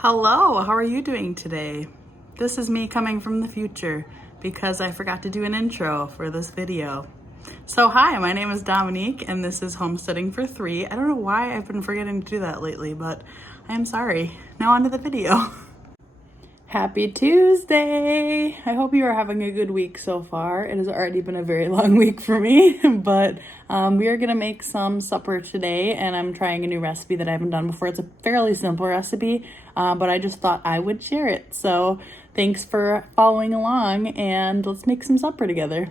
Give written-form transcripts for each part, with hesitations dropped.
Hello, how are you doing today? This is me coming from the future because I forgot to do an intro for this video. So hi, my name is Dominique and this is Homesteading for 3. I don't know why I've been forgetting to do that lately, but I am sorry. Now on to the video. Happy Tuesday! I hope you are having a good week so far. It has already been a very long week for me, but we are gonna make some supper today and I'm trying a new recipe that I haven't done before. It's a fairly simple recipe, but I just thought I would share it. So thanks for following along and let's make some supper together.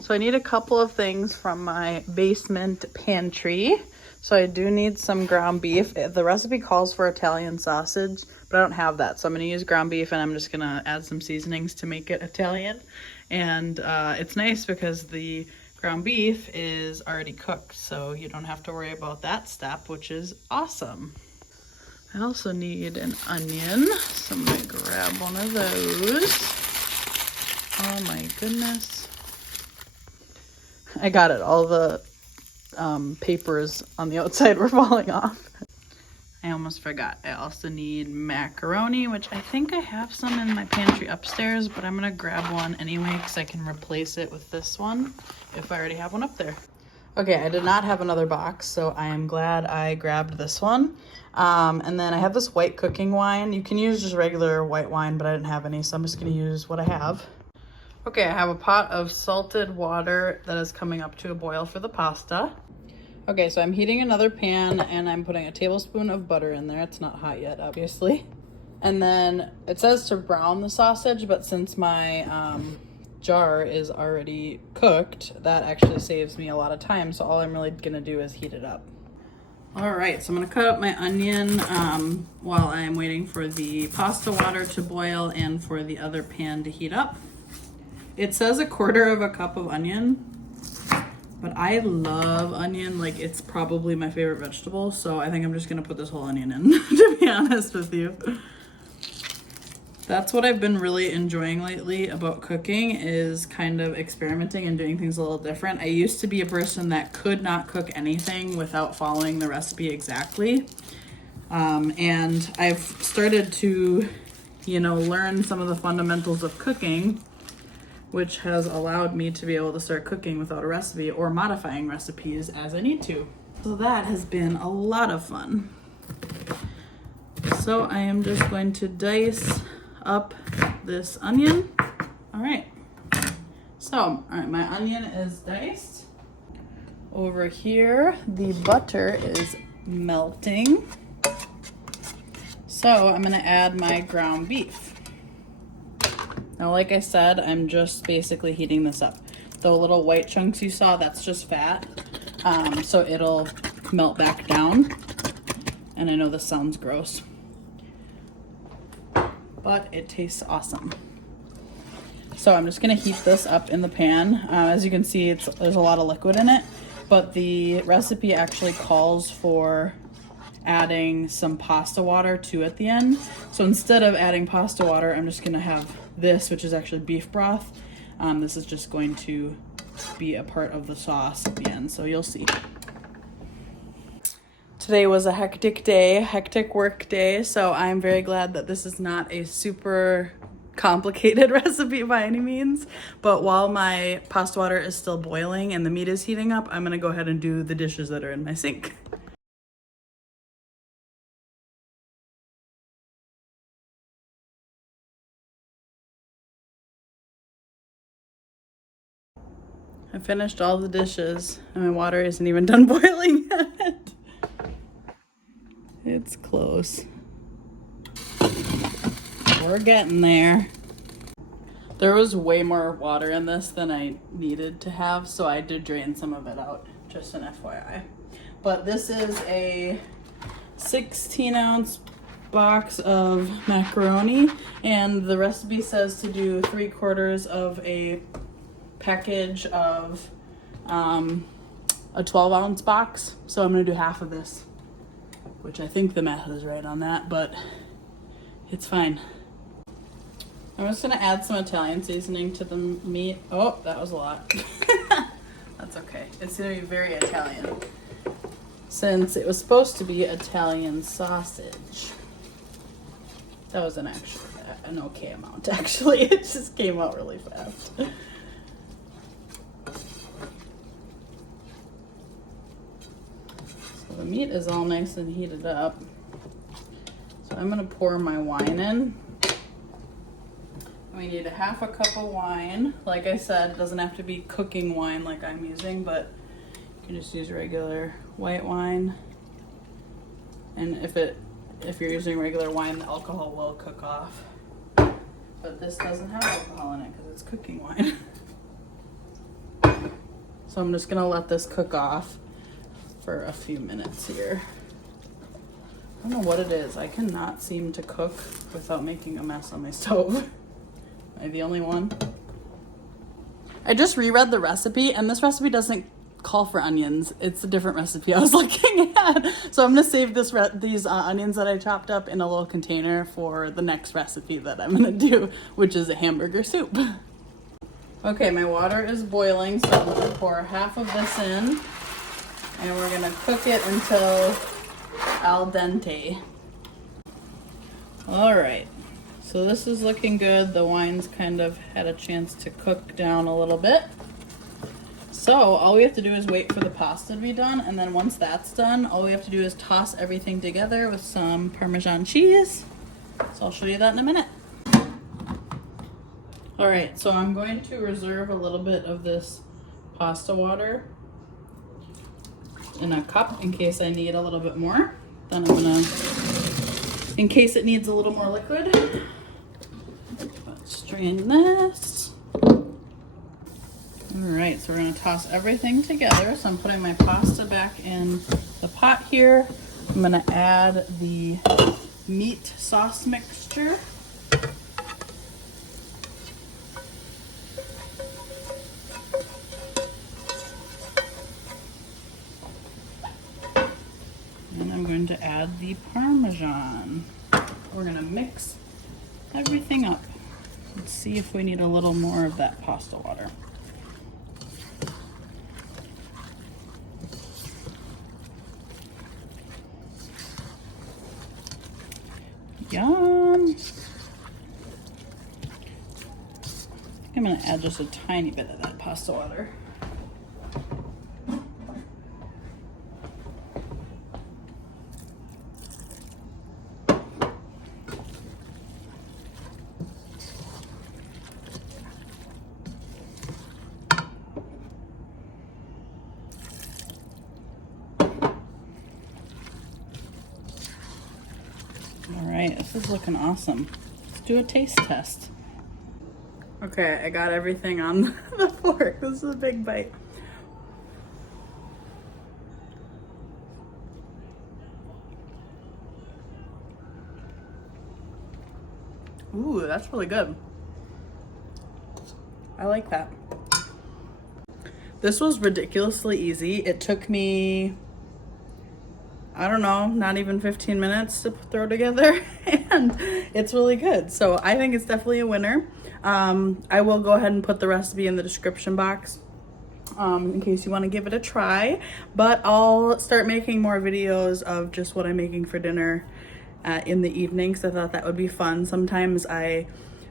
So I need a couple of things from my basement pantry. So I do need some ground beef. The recipe calls for Italian sausage, but I don't have that. So I'm gonna use ground beef and I'm just gonna add some seasonings to make it Italian. And it's nice because the ground beef is already cooked, so you don't have to worry about that step, which is awesome. I also need an onion, so I'm gonna grab one of those. Oh my goodness. I got it, all the papers on the outside were falling off. I almost forgot. I also need macaroni, which I think I have some in my pantry upstairs, but I'm gonna grab one anyway because I can replace it with this one if I already have one up there. Okay, I did not have another box, so I am glad I grabbed this one. And then I have this white cooking wine. You can use just regular white wine, but I didn't have any, so I'm just gonna use what I have. Okay, I have a pot of salted water that is coming up to a boil for the pasta. Okay, so I'm heating another pan and I'm putting a tablespoon of butter in there. It's not hot yet, obviously. And then it says to brown the sausage, but since my jar is already cooked, that actually saves me a lot of time. So all I'm really gonna do is heat it up. All right, so I'm gonna cut up my onion while I'm waiting for the pasta water to boil and for the other pan to heat up. It says 1/4 cup of onion, but I love onion. Like, it's probably my favorite vegetable, so I think I'm just gonna put this whole onion in, to be honest with you. That's what I've been really enjoying lately about cooking, is kind of experimenting and doing things a little different. I used to be a person that could not cook anything without following the recipe exactly. And I've started to, learn some of the fundamentals of cooking, which has allowed me to be able to start cooking without a recipe or modifying recipes as I need to. So that has been a lot of fun. So I am just going to dice up this onion. All right, my onion is diced. Over here, the butter is melting. So I'm gonna add my ground beef. Now, like I said, I'm just basically heating this up. The little white chunks you saw, that's just fat. So it'll melt back down. And I know this sounds gross, but it tastes awesome. So I'm just gonna heat this up in the pan. As you can see, there's a lot of liquid in it, but the recipe actually calls for adding some pasta water too at the end. So instead of adding pasta water, I'm just gonna have this, which is actually beef broth. This is just going to be a part of the sauce at the end, so you'll see. Today was a hectic work day, so I'm very glad that this is not a super complicated recipe by any means. But while my pasta water is still boiling and the meat is heating up, I'm gonna go ahead and do the dishes that are in my sink. I finished all the dishes and my water isn't even done boiling yet. It's close. We're getting there. There was way more water in this than I needed to have, so I did drain some of it out, just an FYI. But this is a 16-ounce box of macaroni, and the recipe says to do 3/4 of a package of a 12-ounce box. So I'm gonna do half of this, which I think the math is right on that, but it's fine. I'm just gonna add some Italian seasoning to the meat. Oh, that was a lot. That's okay. It's gonna be very Italian since it was supposed to be Italian sausage. That was an okay amount, actually. It just came out really fast. So the meat is all nice and heated up. So I'm gonna pour my wine in. We need a half a cup of wine. Like I said, it doesn't have to be cooking wine like I'm using, but you can just use regular white wine. And if you're using regular wine, the alcohol will cook off. But this doesn't have alcohol in it because it's cooking wine. So I'm just gonna let this cook off for a few minutes here. I don't know what it is. I cannot seem to cook without making a mess on my stove. Am I the only one? I just reread the recipe, and this recipe doesn't call for onions. It's a different recipe I was looking at. So I'm gonna save these onions that I chopped up in a little container for the next recipe that I'm gonna do, which is a hamburger soup. Okay, my water is boiling, so I'm gonna pour half of this in, and we're gonna cook it until al dente. All right, so this is looking good. The wine's kind of had a chance to cook down a little bit. So all we have to do is wait for the pasta to be done, and then once that's done, all we have to do is toss everything together with some Parmesan cheese. So I'll show you that in a minute. All right, so I'm going to reserve a little bit of this pasta water in a cup in case I need a little bit more. Then I'm gonna, in case it needs a little more liquid, let's strain this. All right, so we're gonna toss everything together. So I'm putting my pasta back in the pot here. I'm gonna add the meat sauce mixture. And I'm going to add the Parmesan. We're gonna mix everything up. Let's see if we need a little more of that pasta water. Yum! I'm gonna add just a tiny bit of that pasta water. All right, this is looking awesome. Let's do a taste test. Okay, I got everything on the fork. This is a big bite. Ooh, that's really good. I like that. This was ridiculously easy. It took me, I don't know, not even 15 minutes to throw together, and it's really good. So I think it's definitely a winner. I will go ahead and put the recipe in the description box in case you want to give it a try, but I'll start making more videos of just what I'm making for dinner in the evenings. I thought that would be fun. Sometimes I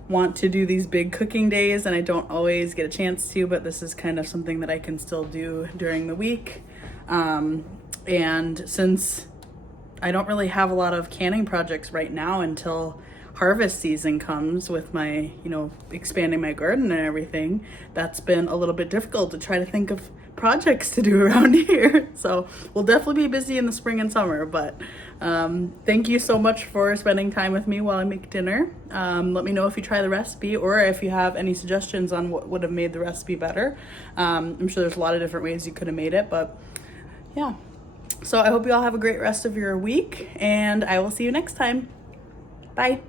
want to do these big cooking days and I don't always get a chance to, but this is kind of something that I can still do during the week. And since I don't really have a lot of canning projects right now until harvest season comes with my, expanding my garden and everything, that's been a little bit difficult to try to think of projects to do around here. So we'll definitely be busy in the spring and summer, but thank you so much for spending time with me while I make dinner. Let me know if you try the recipe or if you have any suggestions on what would have made the recipe better. I'm sure there's a lot of different ways you could have made it, but yeah. So I hope you all have a great rest of your week, and I will see you next time. Bye.